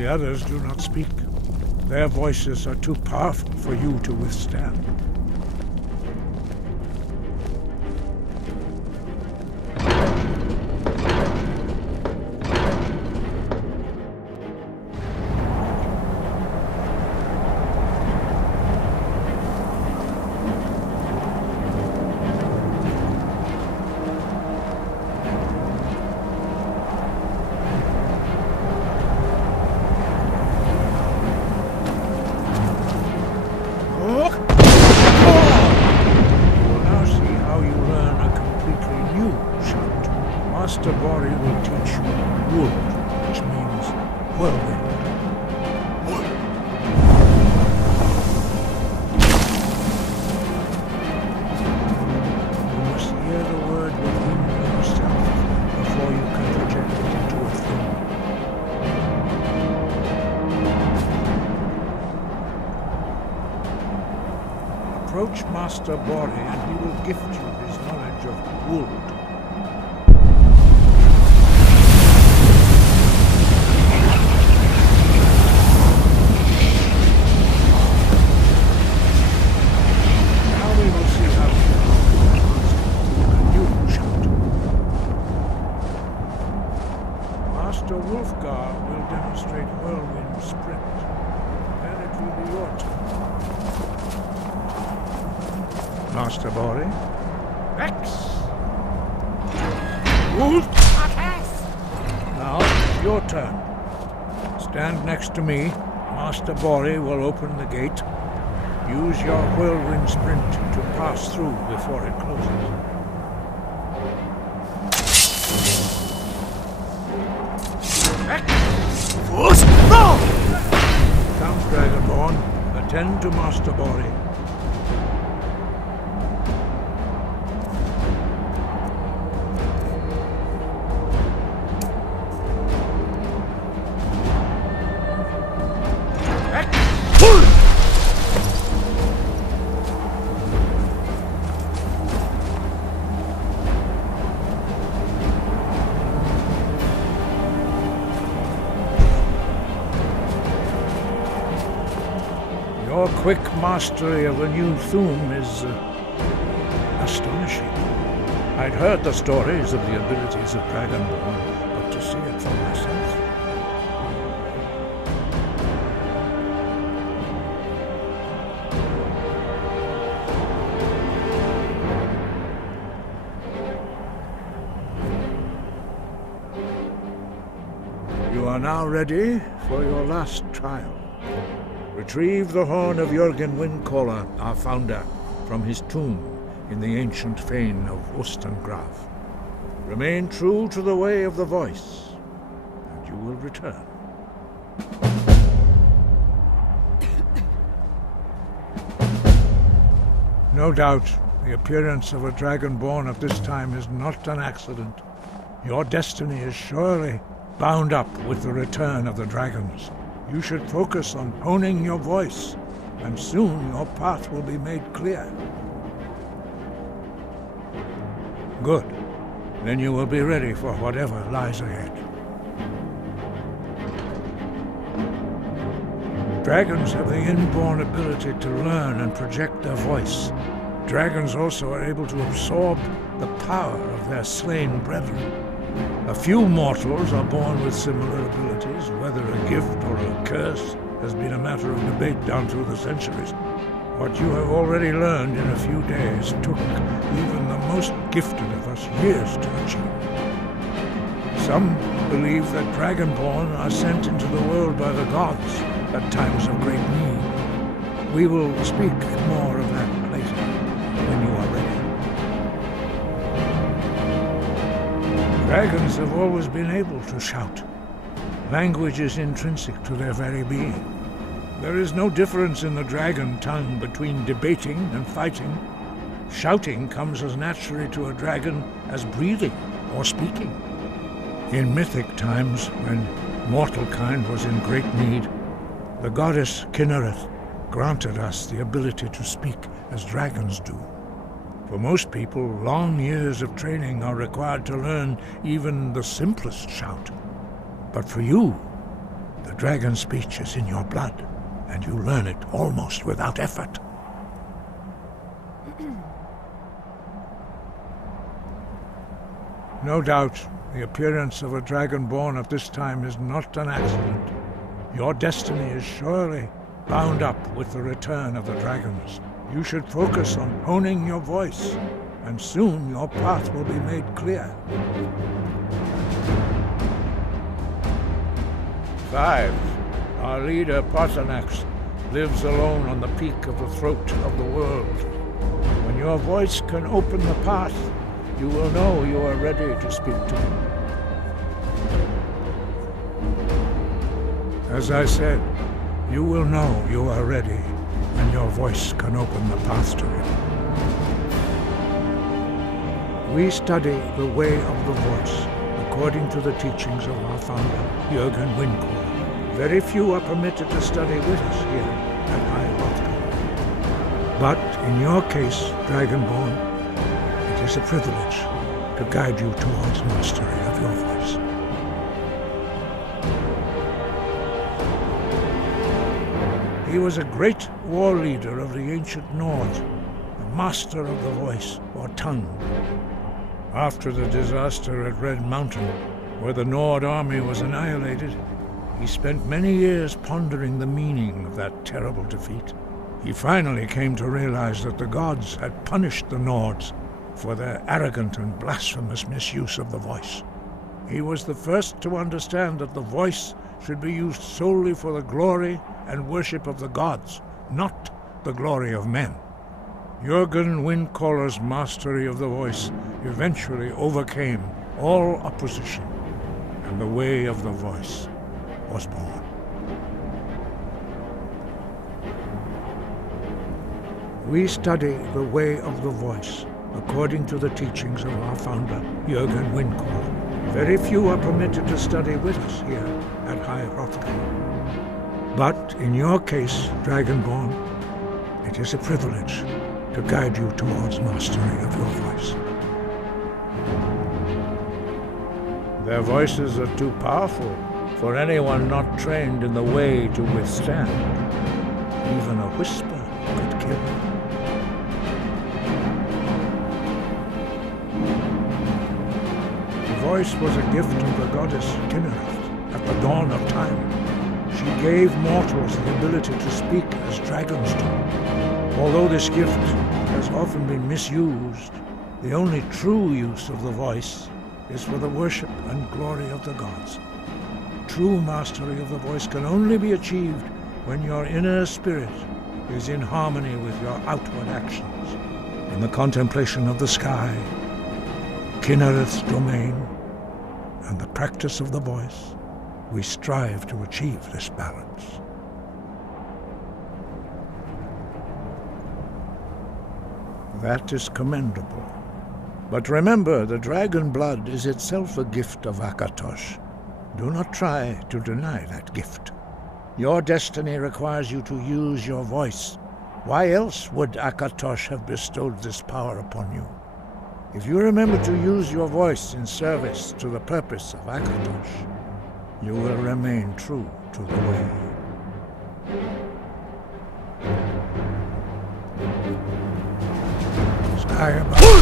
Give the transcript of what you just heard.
The others do not speak. Their voices are too powerful for you to withstand. Master Bori will teach you Wood, which means Whirlwind. You must hear the word within yourself before you can project it into a thing. Approach Master Bori and he will gift you his knowledge of Wood. Wolfgar will demonstrate Whirlwind Sprint. Then it will be your turn. Master Bori. Rex! Wolf! Now, it's your turn. Stand next to me. Master Bori will open the gate. Use your Whirlwind Sprint to pass through before it closes. Come, Dragonborn. Attend to Master Bori. Your quick mastery of a new Thum is astonishing. I'd heard the stories of the abilities of Dragonborn, but to see it for myself. You are now ready for your last trial. Retrieve the horn of Jürgen Windcaller, our founder, from his tomb in the ancient fane of Ostengraf. Remain true to the way of the voice, and you will return. No doubt, the appearance of a Dragonborn at this time is not an accident. Your destiny is surely bound up with the return of the dragons. You should focus on honing your voice, and soon your path will be made clear. Good. Then you will be ready for whatever lies ahead. Dragons have the inborn ability to learn and project their voice. Dragons also are able to absorb the power of their slain brethren. A few mortals are born with similar abilities. Whether a gift or a curse has been a matter of debate down through the centuries. What you have already learned in a few days took even the most gifted of us years to achieve. Some believe that Dragonborn are sent into the world by the gods at times of great need. We will speak more of that later, when you are ready. Dragons have always been able to shout. Language is intrinsic to their very being. There is no difference in the dragon tongue between debating and fighting. Shouting comes as naturally to a dragon as breathing or speaking. In mythic times, when mortal kind was in great need, the goddess Kinnereth granted us the ability to speak as dragons do. For most people, long years of training are required to learn even the simplest shout. But for you, The dragon speech is in your blood, and you learn it almost without effort. No doubt, the appearance of a dragonborn at this time is not an accident. Your destiny is surely bound up with the return of the dragons. You should focus on honing your voice, and soon your path will be made clear. 5. Our leader, Paarthurnax, lives alone on the peak of the throat of the world. When your voice can open the path, you will know you are ready to speak to him. As I said, you will know you are ready when your voice can open the path to him. We study the way of the voice according to the teachings of our founder, Jürgen Windkor. Very few are permitted to study with us here at High Hrothgar. But in your case, Dragonborn, it is a privilege to guide you towards mastery of your voice. He was a great war leader of the ancient Nords, a master of the voice, or tongue. After the disaster at Red Mountain, where the Nord army was annihilated, he spent many years pondering the meaning of that terrible defeat. He finally came to realize that the gods had punished the Nords for their arrogant and blasphemous misuse of the voice. He was the first to understand that the voice should be used solely for the glory and worship of the gods, not the glory of men. Jürgen Windkor's mastery of the voice eventually overcame all opposition, and the way of the voice was born. We study the way of the voice according to the teachings of our founder, Jürgen Windkor. Very few are permitted to study with us here at High Hrothgar. But in your case, Dragonborn, it is a privilege to guide you towards mastery of your voice. Their voices are too powerful for anyone not trained in the way to withstand. Even a whisper could kill. The voice was a gift of the goddess Kinnereth at the dawn of time. She gave mortals the ability to speak as dragons do. Although this gift has often been misused, the only true use of the voice is for the worship and glory of the gods. True mastery of the voice can only be achieved when your inner spirit is in harmony with your outward actions. In the contemplation of the sky, Kinnereth's domain, and the practice of the voice, we strive to achieve this balance. That is commendable. But remember, the dragon blood is itself a gift of Akatosh. Do not try to deny that gift. Your destiny requires you to use your voice. Why else would Akatosh have bestowed this power upon you? If you remember to use your voice in service to the purpose of Akatosh, you will remain true to the way. Skyrim.